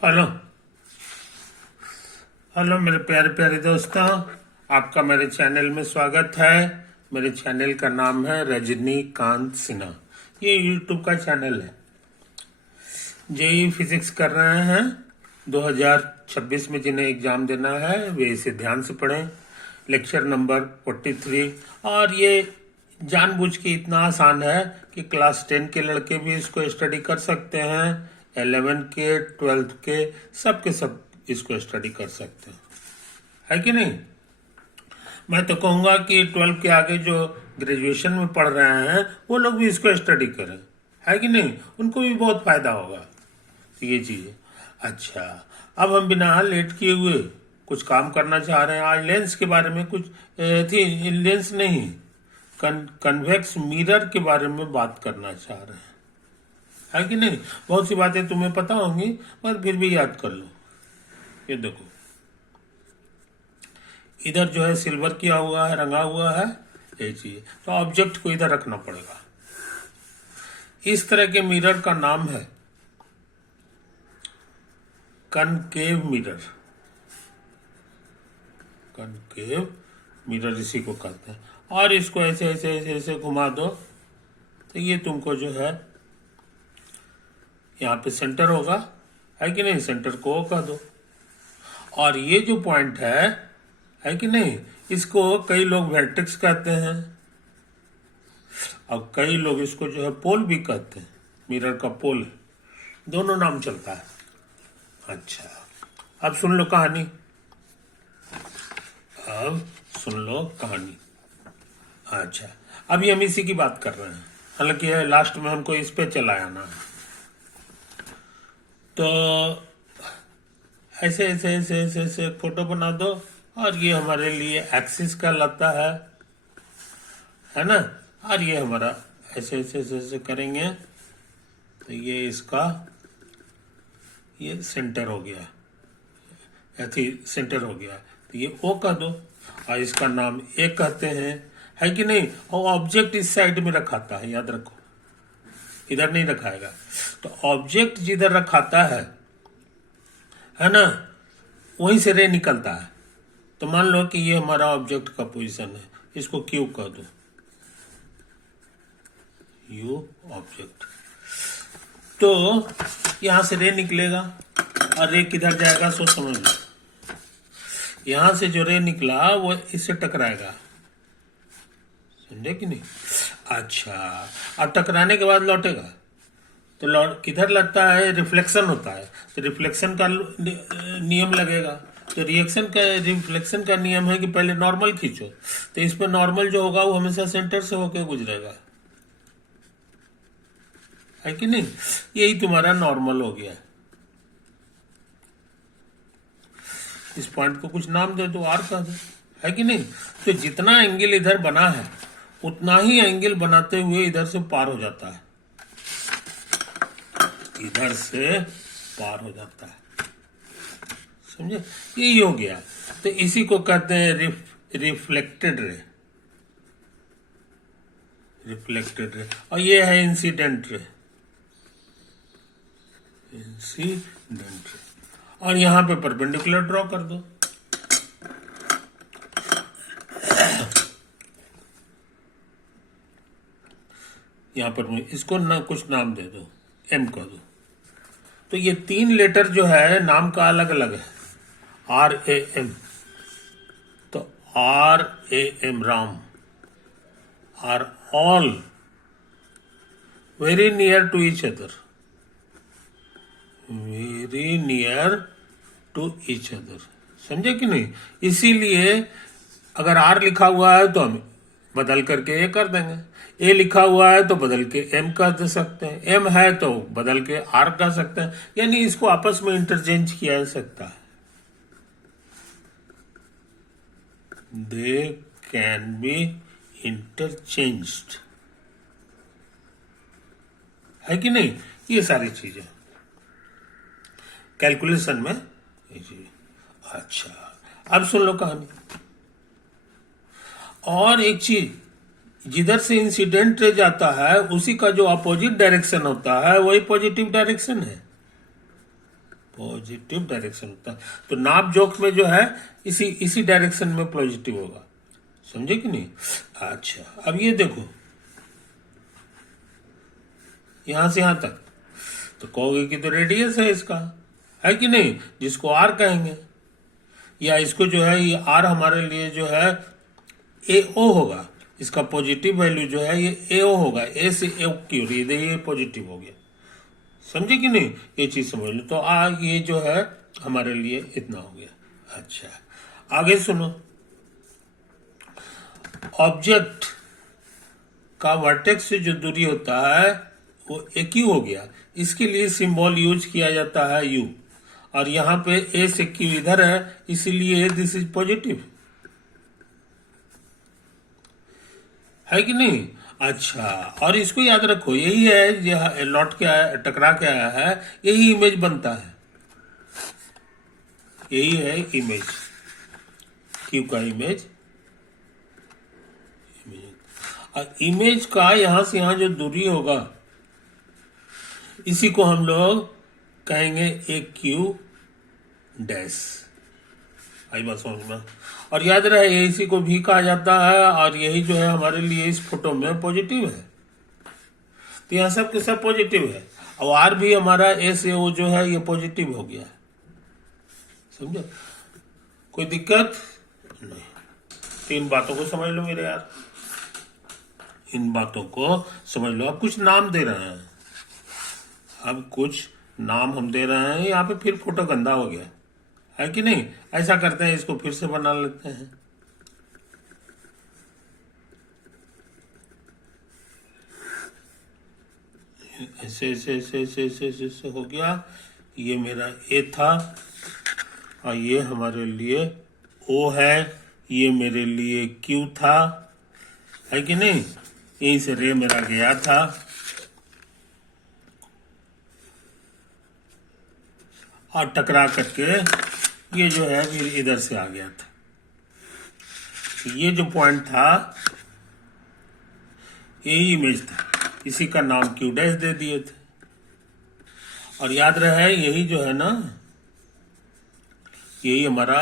Hello. Hello मेरे प्यारे प्यारे दोस्तों, आपका मेरे चैनल में स्वागत है। मेरे चैनल का नाम है रजनीकांत सिन्हा। ये यूट्यूब का चैनल है। जेई फिजिक्स कर रहे हैं 2026 में, जिन्हें एग्जाम देना है वे इसे ध्यान से पढ़ें। Lecture number 43। और ये जानबूझ के इतना आसान है कि क्लास 10 के लड़के भी इसको स्टडी कर सकते हैं, 11 के, 12 के सब इसको स्टडी कर सकते हैं, है कि नहीं। मैं तो कहूँगा कि 12 के आगे जो ग्रेजुएशन में पढ़ रहे हैं वो लोग भी इसको स्टडी करें, है कि नहीं। उनको भी बहुत फायदा होगा ये चीज़। अच्छा, अब हम बिना लेट किए हुए कुछ काम करना चाह रहे हैं। आज लेंस के बारे में कुछ थी, लेंस नहीं, कन्वेक्स मिरर के बारे में बात करना चाह रहे हैं, है कि नहीं। बहुत सी बातें तुम्हें पता होंगी पर फिर भी याद कर लो। ये देखो, इधर जो है सिल्वर किया हुआ है, रंगा हुआ है, ये चीज। तो ऑब्जेक्ट को इधर रखना पड़ेगा। इस तरह के मिरर का नाम है कनकेव मिरर। कनकेव मिरर इसी को कहते हैं। और इसको ऐसे ऐसे ऐसे ऐसे घुमा दो तो ये तुमको जो है यहाँ पे सेंटर होगा, है कि नहीं। सेंटर को कह दो। और ये जो पॉइंट है कि नहीं, इसको कई लोग वर्टेक्स कहते हैं और कई लोग इसको जो है पोल भी कहते हैं। मिरर का पोल, दोनों नाम चलता है। अच्छा, अब सुन लो कहानी। अब सुन लो कहानी। अच्छा, अभी हम इसी की बात कर रहे हैं, हालांकि लास्ट में हमको इस पे चला आना है। तो ऐसे ऐसे ऐसे ऐसे ऐसे फोटो बना दो और ये हमारे लिए एक्सिस का लाता है ना। और ये हमारा ऐसे ऐसे ऐसे ऐसे करेंगे तो ये इसका ये सेंटर हो गया, ऐसे सेंटर हो गया। तो ये ओ कह दो और इसका नाम ए कहते हैं, है कि नहीं। और ऑब्जेक्ट इस साइड में रखाता है, याद रखो, इधर नहीं रखाएगा। तो ऑब्जेक्ट जिधर रखाता है ना, वहीं से रे निकलता है। तो मान लो कि ये हमारा ऑब्जेक्ट का पोजीशन है, इसको क्यू कह दो, यू ऑब्जेक्ट। तो यहां से रे निकलेगा और रे किधर जाएगा सो समझ लो। यहां से जो रे निकला वो इससे टकराएगा, समझे कि नहीं। अच्छा, अब टकराने के बाद लौटेगा तो किधर लगता है, रिफ्लेक्शन होता है। तो रिफ्लेक्शन का नियम लगेगा। तो रिफ्लेक्शन का नियम है कि पहले नॉर्मल खींचो। तो इस पर नॉर्मल जो होगा वो हमेशा सेंटर से होकर गुजरेगा, है कि नहीं। यही तुम्हारा नॉर्मल हो गया। इस पॉइंट को कुछ नाम दे दो, आर कह दो, है कि नहीं। तो जितना एंगल इधर बना है उतना ही एंगल बनाते हुए इधर से पार हो जाता है, इधर से पार हो जाता है, समझे। यही हो गया। तो इसी को कहते हैं रिफ्लेक्टेड रे। Reflected ray. और ये है इंसिडेंट रे। Incident ray. और यहां पे परपेंडिकुलर ड्रॉ कर दो। यहां पर इसको ना कुछ नाम दे दो, एम कह दो। तो ये 3 लेटर जो है नाम का अलग अलग है, RAM। तो RAM, Ram, are all very near to each other, very near to each other, समझे कि नहीं। इसीलिए अगर आर लिखा हुआ है तो हम बदल करके ए कर देंगे, ए लिखा हुआ है तो बदल के एम कर दे सकते हैं, एम है तो बदल के आर कर सकते हैं। यानी इसको आपस में इंटरचेंज किया जा सकता है। दे कैन बी इंटरचेंज्ड, है कि नहीं। ये सारी चीजें कैलकुलेशन में ये चीज। अच्छा, अब सुन लो कहानी। और एक चीज, जिधर से इंसिडेंट रे जाता है उसी का जो अपोजिट डायरेक्शन होता है वही पॉजिटिव डायरेक्शन है। पॉजिटिव डायरेक्शन होता है। तो नाप जोख में जो है इसी डायरेक्शन में पॉजिटिव होगा, समझे कि नहीं। अच्छा, अब ये देखो यहां से यहां तक, तो कहोगे कि तो रेडियस है इसका, है कि नहीं, जिसको आर कहेंगे, या इसको जो है ये आर हमारे लिए जो है ए ओ होगा, इसका पॉजिटिव वैल्यू जो है ये ए ओ होगा, ए से ए की हो रही है, ये पॉजिटिव हो गया, समझे कि नहीं, ये चीज समझ लो। तो ये जो है हमारे लिए इतना हो गया। अच्छा, आगे सुनो, ऑब्जेक्ट का वर्टेक्स से जो दूरी होता है वो एक ही हो गया, इसके लिए सिंबल यूज किया जाता है यू, और यहाँ पे ए से क्यू इधर है, इसीलिए दिस इज पॉजिटिव, है कि नहीं। अच्छा, और इसको याद रखो, यही है जो लौट के आया, टकरा के आया है, यही इमेज बनता है, यही है इमेज, क्यू का इमेज। और इमेज का यहां से यहां जो दूरी होगा इसी को हम लोग कहेंगे ए क्यू डैश, आई बात समझ में। और याद रहे इसी को भी कहा जाता है, और यही जो है हमारे लिए इस फोटो में पॉजिटिव है, तो यहाँ सब के सब पॉजिटिव है, और आर भी हमारा ए से ओ जो है ये पॉजिटिव हो गया, समझे, कोई दिक्कत नहीं। तीन बातों को समझ लो मेरे यार, इन बातों को समझ लो। अब कुछ नाम दे रहे हैं, अब कुछ नाम हम दे रहे हैं, यहाँ पे फिर फोटो गंदा हो गया, है कि नहीं। ऐसा करते हैं, इसको फिर से बना लेते हैं। ऐसे ऐसे ऐसे ऐसे ऐसे ऐसे ऐसे हो गया, ये मेरा ए था, और ये हमारे लिए ओ है, ये मेरे लिए क्यू था, है कि नहीं, यहीं से रे मेरा गया था, और टकरा करके ये जो है फिर इधर से आ गया था। ये जो पॉइंट था यही इमेज था, इसी का नाम क्यू डैश दे दिए थे। और याद रहे यही जो है ना, यही हमारा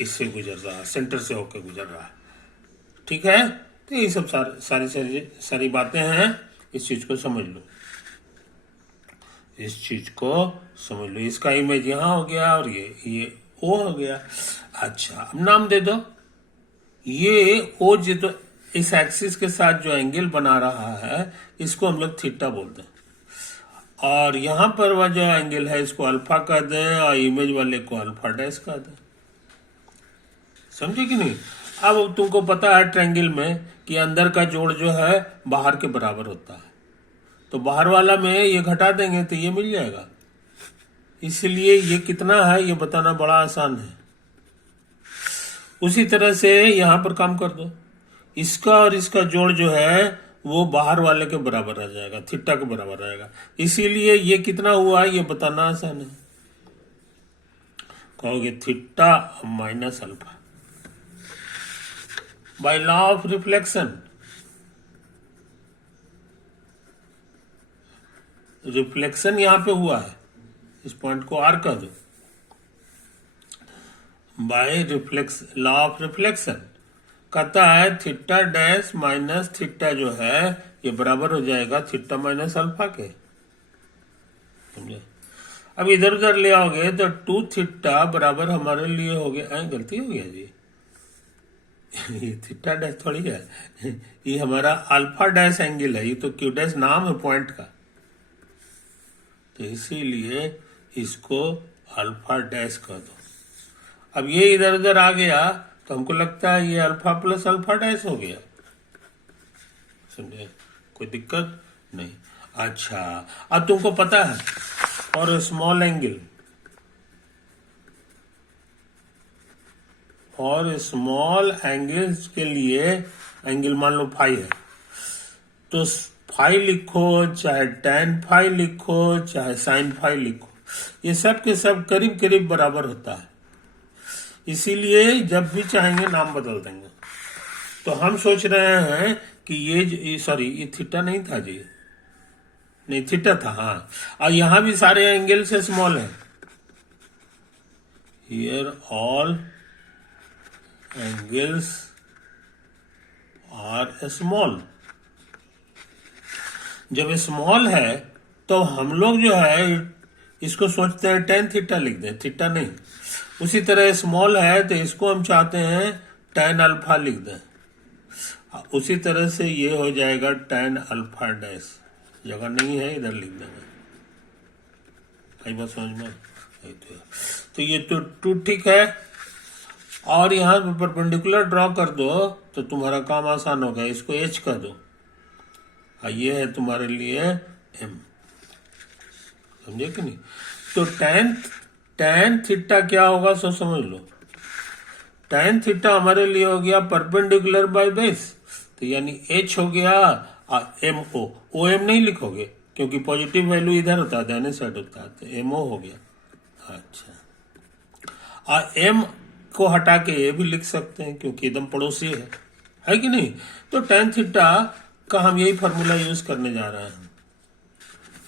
इससे गुजर रहा है, सेंटर से होकर गुजर रहा है, ठीक है। तो यही सब सारी बातें हैं, इस चीज को समझ लो, इस चीज को समझ लो। इसका इमेज यहाँ हो गया, और ये ओ हो गया। अच्छा, अब नाम दे दो, ये ओ जो तो इस एक्सिस के साथ जो एंगल बना रहा है इसको हम लोग थीटा बोलते हैं, और यहाँ पर वह जो एंगल है इसको अल्फा कह दें, और इमेज वाले को अल्फा डैश कह दें, समझे कि नहीं। अब तुमको पता है ट्रायंगल में कि अंदर का जोड़ जो है बाहर के बराबर होता है, तो बाहर वाला में ये घटा देंगे तो ये मिल जाएगा, इसलिए ये कितना है ये बताना बड़ा आसान है। उसी तरह से यहां पर काम कर दो, इसका और इसका जोड़ जो है वो बाहर वाले के बराबर आ जाएगा, थीटा के बराबर आएगा, इसीलिए ये कितना हुआ ये बताना आसान है। कहोगे theta minus alpha by law of reflection, reflection यहां पे हुआ है, इस पॉइंट को आर कर दो, बाय लॉ ऑफ रिफ्लेक्शन कहता है थीटा डैश माइनस थीटा जो है ये बराबर हो जाएगा थीटा माइनस अल्फा के, समझे। अब इधर उधर ले आओगे तो 2 थीटा बराबर हमारे लिए हो गया, गलती हो गया जी ये थीटा डैश थोड़ी है ये हमारा अल्फा डैश एंगल है, ये तो क्यू डैश नाम है पॉइंट का, तो इसीलिए इसको अल्फा डैश कर दो। अब ये इधर उधर आ गया तो हमको लगता है ये अल्फा प्लस अल्फा डैश हो गया, समझे, कोई दिक्कत नहीं। अच्छा, अब तुमको पता है और स्मॉल एंगल, और स्मॉल एंगल्स के लिए एंगल मान लो फाई है, तो फाई लिखो चाहे tan फाई लिखो चाहे sin फाई लिखो, ये सब के सब करीब करीब बराबर होता है, इसीलिए जब भी चाहेंगे नाम बदल देंगे। तो हम सोच रहे हैं कि ये थीटा नहीं था जी, नहीं थीटा था, हाँ। और यहां भी सारे एंगल से स्मॉल है। Here all angles are small. जब स्मॉल है तो हम लोग जो है इसको सोचते हैं टेन थीटा लिख दें, थीटा नहीं। उसी तरह स्मॉल है तो इसको हम चाहते हैं टेन अल्फा लिख दें। उसी तरह से ये हो जाएगा टेन अल्फा डैश, जगह नहीं है इधर लिख देंगे। कई बात समझ में। तो ये तो टू ठीक है। और यहाँ पे परपेंडिकुलर ड्रॉ कर दो तो तुम्हारा काम आसान होगा। इसको एच कर दो, ये है तुम्हारे लिए एम, समझे कि नहीं। तो टेन थीटा क्या होगा सो समझ लो। टेन थीटा हमारे लिए हो गया परपेंडिकुलर बाय बेस, तो यानी एच हो गया एम ओ एम नहीं लिखोगे क्योंकि पॉजिटिव वैल्यू इधर होता है, दाहिने साइड होता है, तो एम ओ हो गया। अच्छा, एम को हटा के ये भी लिख सकते हैं क्योंकि एकदम पड़ोसी है कि नहीं। तो टेन थीटा का हम यही फॉर्मूला यूज करने जा रहे हैं।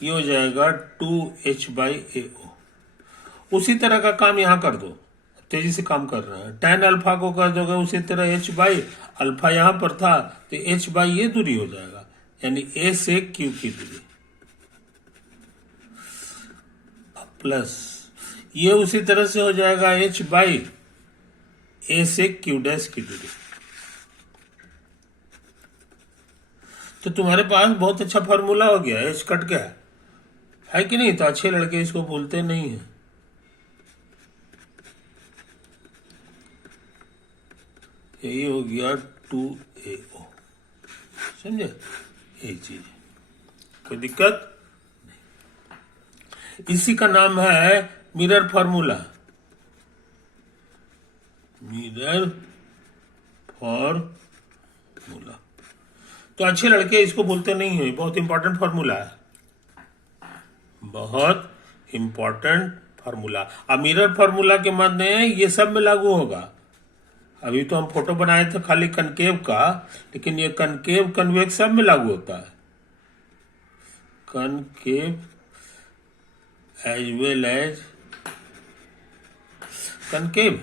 ये हो जाएगा 2h/AO। उसी तरह का काम यहां कर दो, तेजी से काम कर रहे हैं। टेन अल्फा को कर दोगे उसी तरह h/ अल्फा यहां पर था तो h/ ये दूरी हो जाएगा, यानी a से q की दूरी प्लस ये उसी तरह से हो जाएगा h/ a से q डैश की दूरी। तो तुम्हारे पास बहुत अच्छा फॉर्मूला हो गया, एच कट गया है कि नहीं। तो अच्छे लड़के इसको भूलते नहीं है। यही हो गया 2AO, समझे, यही चीज, कोई दिक्कत नहीं। इसी का नाम है मिरर फॉर्मूला। मिरर फॉर्मूला तो अच्छे लड़के इसको बोलते नहीं है, बहुत इंपॉर्टेंट फॉर्मूला है, बहुत इंपॉर्टेंट फार्मूला। अब मिरर फार्मूला के मध्य ये सब में लागू होगा। अभी तो हम फोटो बनाए थे खाली कनकेव का, लेकिन ये कनकेव कन्वेक्स सब में लागू होता है। Concave as well as concave,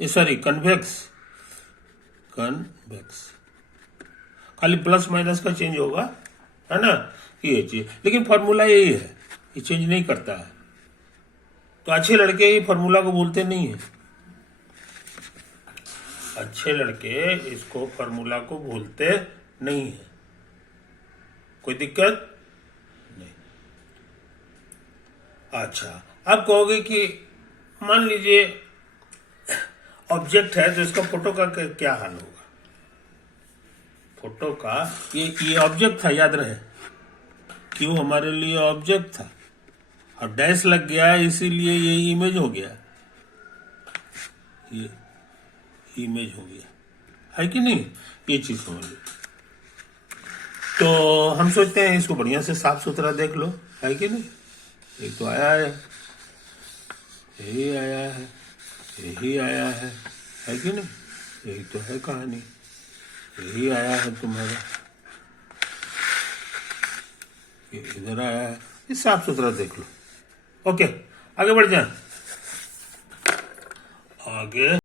sorry convex, खाली प्लस माइनस का चेंज होगा, है ना, ये चीज। लेकिन फॉर्मूला यही है, ये चेंज नहीं करता है। तो अच्छे लड़के ये फॉर्मूला को बोलते नहीं है, अच्छे लड़के इसको फॉर्मूला को बोलते नहीं है। कोई दिक्कत नहीं। अच्छा, अब कहोगे कि मान लीजिए ऑब्जेक्ट है तो इसका फोटो का क्या हाल होगा। फोटो का ये ऑब्जेक्ट था, याद रहे, क्यों हमारे लिए ऑब्जेक्ट था और डैश लग गया इसीलिए ये इमेज हो गया, ये इमेज हो गया, है कि नहीं। ये चीज समझ लो। तो हम सोचते हैं इसको बढ़िया से साफ सुथरा देख लो, है कि नहीं। एक तो आया है, यही आया है, यही आया है कि नहीं। यही तो है कहानी, यही आया है तुम्हारा, ये इधर आया है, ये साफ सुथरा देख लो। ओके, आगे बढ़ जाए, आगे